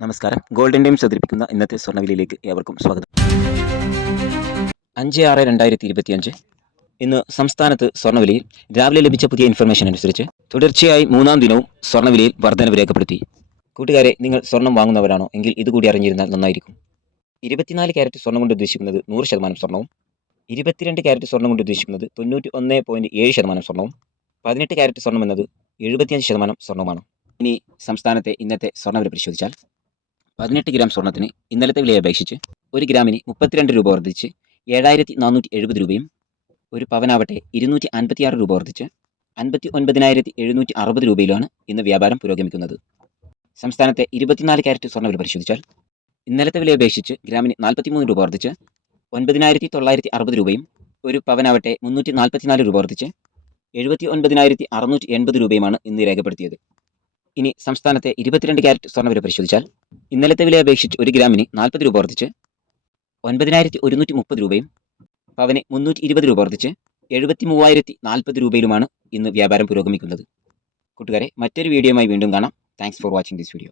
നമസ്കാരം. Golden times അവതരിപ്പിക്കുന്ന ഇന്നത്തെ സ്വർണ്ണവിലയിലേക്ക് ഏവർക്കും സ്വാഗതം. 5/6/2025 ഇന്ന് സംസ്ഥാനത്ത് സ്വർണ്ണവിലയിൽ രാവിലെ ലഭിച്ച പുതിയ ഇൻഫർമേഷൻ അനുസരിച്ച് തുടർച്ചയായി മൂന്നാം ദിനവും സ്വർണ്ണവിലയിൽ വർധനവ് രേഖപ്പെടുത്തി. കൂട്ടുകാരെ, നിങ്ങൾ സ്വർണം വാങ്ങുന്നവരാണോ എങ്കിൽ ഇതുകൂടി അറിഞ്ഞിരുന്നാൽ നന്നായിരിക്കും. 24 ക്യാരറ്റ് സ്വർണ്ണം കൊണ്ട് ഉദ്ദേശിക്കുന്നത് 100% സ്വർണ്ണവും, 22 ക്യാരറ്റ് സ്വർണ്ണം കൊണ്ട് ഉദ്ദേശിക്കുന്നത് 91.7% സ്വർണ്ണവും, 18 ക്യാരറ്റ് സ്വർണ്ണം എന്നത് 75% സ്വർണ്ണവുമാണ്. ഇനി സംസ്ഥാനത്തെ ഇന്നത്തെ സ്വർണ്ണവില പരിശോധിച്ചാൽ 18 ഗ്രാം സ്വർണ്ണത്തിന് ഇന്നലത്തെ വിലയെ അപേക്ഷിച്ച് 1 ഗ്രാമിന് 32 രൂപ വർദ്ധിച്ച് 7470 രൂപയും, ഒരു പവനാവട്ടെ 256 രൂപ വർദ്ധിച്ച് 59,760 രൂപയിലാണ് ഇന്ന് വ്യാപാരം പുരോഗമിക്കുന്നത്. സംസ്ഥാനത്തെ 24 ക്യാരറ്റ് സ്വർണ്ണവില പരിശോധിച്ചാൽ ഇന്നലത്തെ വിലയെ അപേക്ഷിച്ച് ഗ്രാമിന് 43 രൂപ വർദ്ധിച്ച് 9,960 രൂപയും, ഒരു പവനാവട്ടെ 344 രൂപ വർദ്ധിച്ച് 79,680 രൂപയുമാണ് ഇന്ന് രേഖപ്പെടുത്തിയത്. ഇനി സംസ്ഥാനത്തെ 22 ക്യാരറ്റ് സ്വർണ്ണവില പരിശോധിച്ചാൽ ഇന്നലത്തെ വിലയെ അപേക്ഷിച്ച് 1 ഗ്രാമിന് 40 രൂപ വർദ്ധിച്ച് 9,130 രൂപയും, പവന് 320 രൂപ വർദ്ധിച്ച് 73,040 രൂപയിലുമാണ് ഇന്ന് വ്യാപാരം പുരോഗമിക്കുന്നത്. കൂട്ടുകാരെ, മറ്റൊരു വീഡിയോയുമായി വീണ്ടും കാണാം. Thanks for watching this video.